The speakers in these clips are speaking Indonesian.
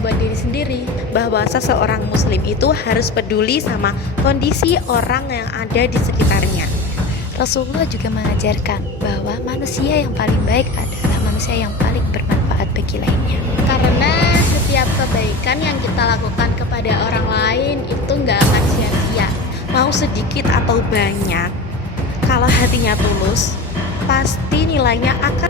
buat diri sendiri. Bahwa seseorang muslim itu harus peduli sama kondisi orang yang ada di sekitarnya. Rasulullah juga mengajarkan bahwa manusia yang paling baik adalah manusia yang paling bermanfaat bagi lainnya. Karena setiap kebaikan yang kita lakukan kepada orang lain itu nggak akan sia-sia. Mau sedikit atau banyak, kalau hatinya tulus, pasti nilainya akan.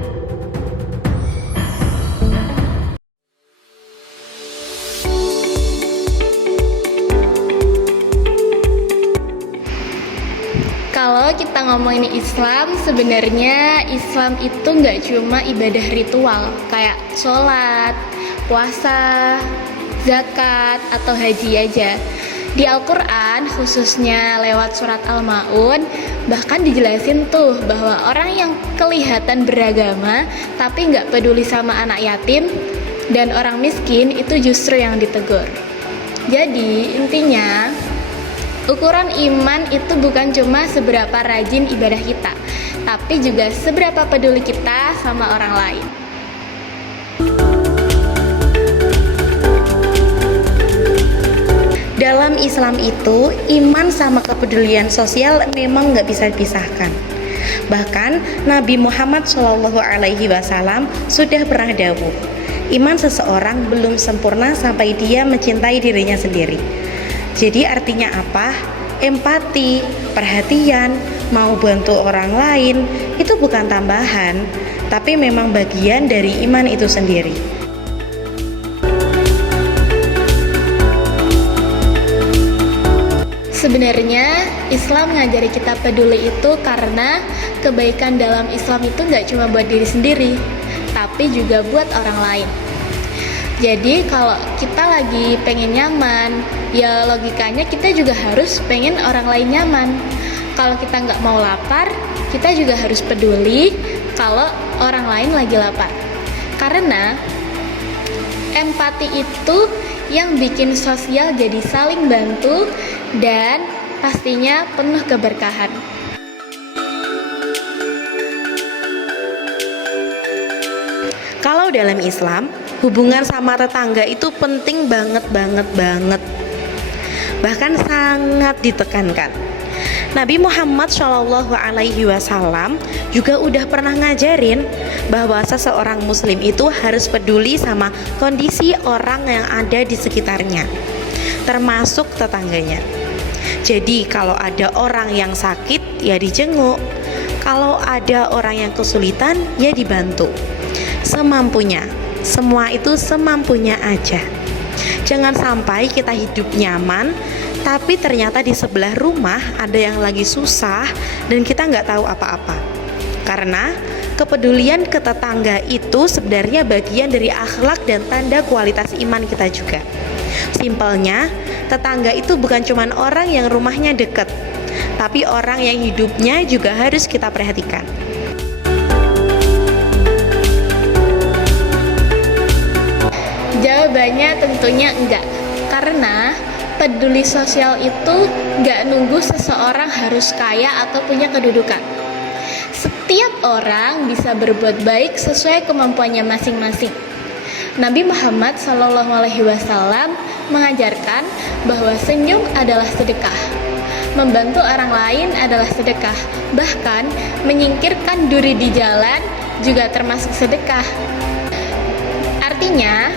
Kalau kita ngomongin Islam, sebenarnya Islam itu nggak cuma ibadah ritual kayak sholat, puasa, zakat, atau haji aja. Di Al-Quran, khususnya lewat surat Al-Ma'un, bahkan dijelasin tuh bahwa orang yang kelihatan beragama tapi nggak peduli sama anak yatim dan orang miskin itu justru yang ditegur. Jadi intinya, ukuran iman itu bukan cuma seberapa rajin ibadah kita, tapi juga seberapa peduli kita sama orang lain. Dalam Islam itu, iman sama kepedulian sosial memang nggak bisa dipisahkan. Bahkan Nabi Muhammad SAW sudah pernah dawuh, iman seseorang belum sempurna sampai dia mencintai dirinya sendiri. Jadi artinya apa? Empati, perhatian, mau bantu orang lain, itu bukan tambahan, tapi memang bagian dari iman itu sendiri. Sebenarnya Islam mengajari kita peduli itu karena kebaikan dalam Islam itu nggak cuma buat diri sendiri, tapi juga buat orang lain. Jadi kalau kita lagi pengen nyaman, ya logikanya kita juga harus pengen orang lain nyaman. Kalau kita nggak mau lapar, kita juga harus peduli kalau orang lain lagi lapar. Karena empati itu yang bikin sosial jadi saling bantu dan pastinya penuh keberkahan. Kalau dalam Islam, hubungan sama tetangga itu penting banget. Bahkan sangat ditekankan. Nabi Muhammad SAW juga udah pernah ngajarin bahwa seseorang muslim itu harus peduli sama kondisi orang yang ada di sekitarnya, termasuk tetangganya. Jadi kalau ada orang yang sakit, ya dijenguk. Kalau ada orang yang kesulitan, ya dibantu. Semampunya, semua itu semampunya aja. Jangan sampai kita hidup nyaman, tapi ternyata di sebelah rumah ada yang lagi susah dan kita nggak tahu apa-apa. Karena kepedulian ke tetangga itu sebenarnya bagian dari akhlak dan tanda kualitas iman kita juga. Simpelnya, tetangga itu bukan cuma orang yang rumahnya dekat, tapi orang yang hidupnya juga harus kita perhatikan. Jawabannya tentunya enggak, karena peduli sosial itu enggak nunggu seseorang harus kaya atau punya kedudukan. Setiap orang bisa berbuat baik sesuai kemampuannya masing-masing. Nabi Muhammad SAW mengajarkan bahwa senyum adalah sedekah, membantu orang lain adalah sedekah, bahkan menyingkirkan duri di jalan juga termasuk sedekah. Artinya,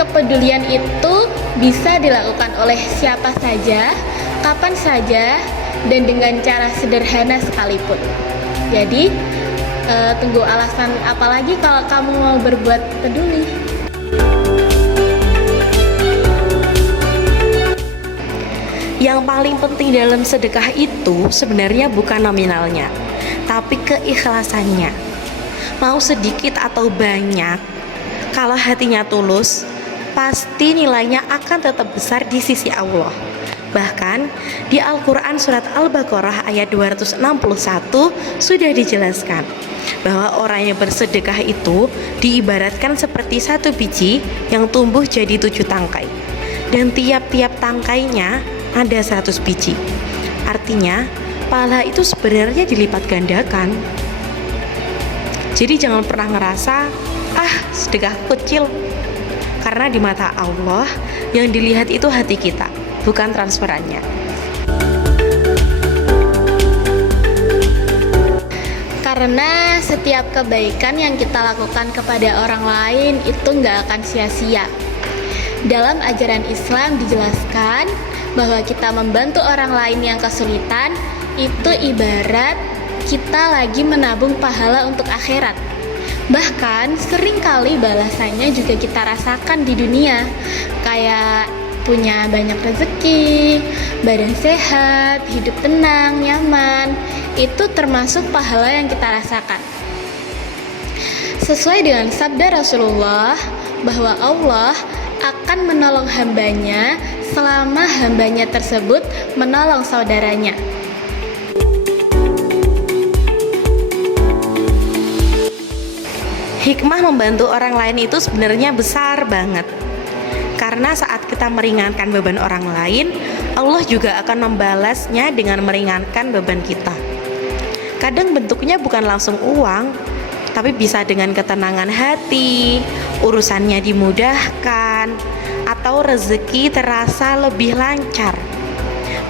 kepedulian itu bisa dilakukan oleh siapa saja, kapan saja, dan dengan cara sederhana sekalipun. Jadi, tunggu alasan apa lagi kalau kamu mau berbuat peduli? Yang paling penting dalam sedekah itu sebenarnya bukan nominalnya, tapi keikhlasannya. Mau sedikit atau banyak, kalau hatinya tulus, pasti nilainya akan tetap besar di sisi Allah. Bahkan di Al-Quran surat Al-Baqarah ayat 261 sudah dijelaskan bahwa orang yang bersedekah itu diibaratkan seperti satu biji yang tumbuh jadi 7 tangkai, dan tiap-tiap tangkainya ada 100 biji. Artinya pahala itu sebenarnya dilipat gandakan. Jadi jangan pernah ngerasa sedekah kecil. Karena di mata Allah yang dilihat itu hati kita, bukan transferannya. Karena setiap kebaikan yang kita lakukan kepada orang lain itu nggak akan sia-sia. Dalam ajaran Islam dijelaskan bahwa kita membantu orang lain yang kesulitan itu ibarat kita lagi menabung pahala untuk akhirat. Bahkan seringkali balasannya juga kita rasakan di dunia, kayak punya banyak rezeki, badan sehat, hidup tenang, nyaman. Itu termasuk pahala yang kita rasakan. Sesuai dengan sabda Rasulullah bahwa Allah akan menolong hambanya selama hambanya tersebut menolong saudaranya. Hikmah membantu orang lain itu sebenarnya besar banget. Karena saat kita meringankan beban orang lain, Allah juga akan membalasnya dengan meringankan beban kita. Kadang bentuknya bukan langsung uang, tapi bisa dengan ketenangan hati, urusannya dimudahkan, atau rezeki terasa lebih lancar.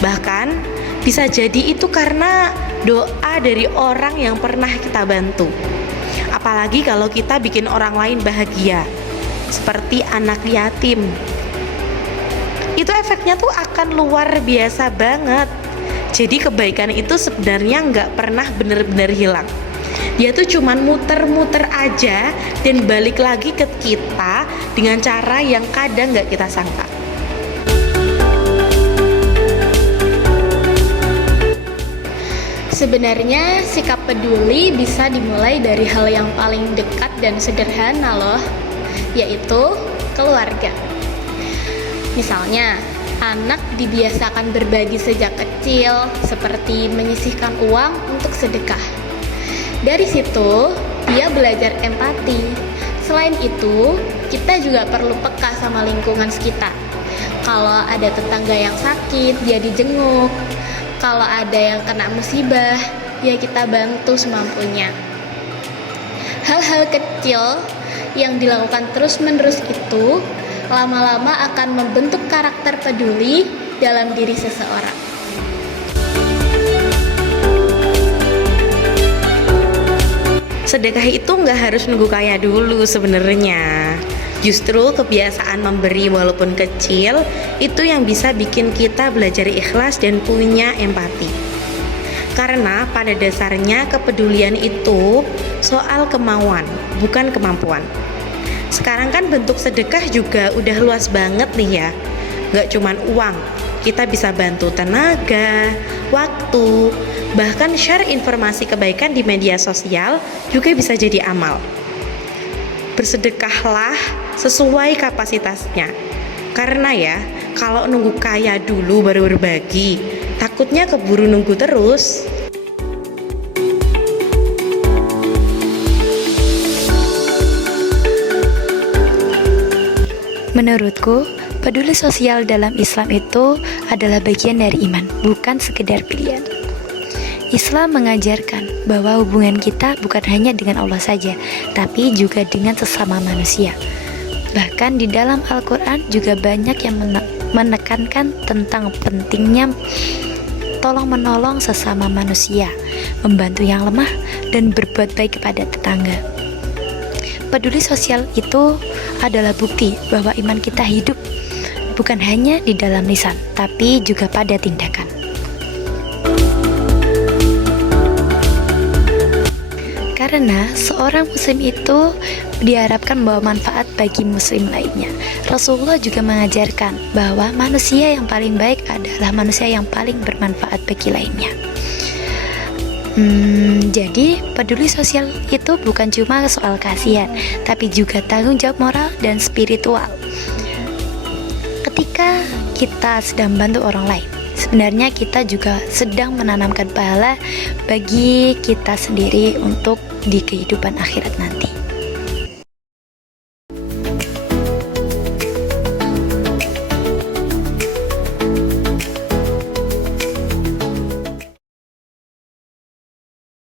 Bahkan bisa jadi itu karena doa dari orang yang pernah kita bantu. Apalagi kalau kita bikin orang lain bahagia, seperti anak yatim. Itu efeknya tuh akan luar biasa banget. Jadi kebaikan itu sebenarnya nggak pernah benar-benar hilang. Dia tuh cuman muter-muter aja dan balik lagi ke kita dengan cara yang kadang nggak kita sangka. Sebenarnya sikap peduli bisa dimulai dari hal yang paling dekat dan sederhana loh, yaitu keluarga. Misalnya, anak dibiasakan berbagi sejak kecil, seperti menyisihkan uang untuk sedekah. Dari situ, dia belajar empati. Selain itu, kita juga perlu peka sama lingkungan sekitar. Kalau ada tetangga yang sakit, dia dijenguk. Kalau ada yang kena musibah, ya kita bantu semampunya. Hal-hal kecil yang dilakukan terus-menerus itu lama-lama akan membentuk karakter peduli dalam diri seseorang. Sedekah itu nggak harus nunggu kaya dulu sebenarnya. Justru kebiasaan memberi walaupun kecil itu yang bisa bikin kita belajar ikhlas dan punya empati. Karena pada dasarnya kepedulian itu soal kemauan, bukan kemampuan. Sekarang kan bentuk sedekah juga udah luas banget nih ya. Gak cuman uang, kita bisa bantu tenaga, waktu, bahkan share informasi kebaikan di media sosial juga bisa jadi amal. Bersedekahlah sesuai kapasitasnya. Karena ya, kalau nunggu kaya dulu baru berbagi, takutnya keburu nunggu terus. Menurutku, peduli sosial dalam Islam itu adalah bagian dari iman, bukan sekedar pilihan. Islam mengajarkan bahwa hubungan kita bukan hanya dengan Allah saja, tapi juga dengan sesama manusia. Bahkan di dalam Al-Quran juga banyak yang menekankan tentang pentingnya tolong-menolong sesama manusia, membantu yang lemah, dan berbuat baik kepada tetangga. Peduli sosial itu adalah bukti bahwa iman kita hidup bukan hanya di dalam lisan, tapi juga pada tindakan. Karena seorang muslim itu diharapkan membawa manfaat bagi muslim lainnya. Rasulullah juga mengajarkan bahwa manusia yang paling baik adalah manusia yang paling bermanfaat bagi lainnya. Jadi peduli sosial itu bukan cuma soal kasihan, tapi juga tanggung jawab moral dan spiritual. Ketika kita sedang membantu orang lain, sebenarnya kita juga sedang menanamkan pahala bagi kita sendiri untuk di kehidupan akhirat nanti.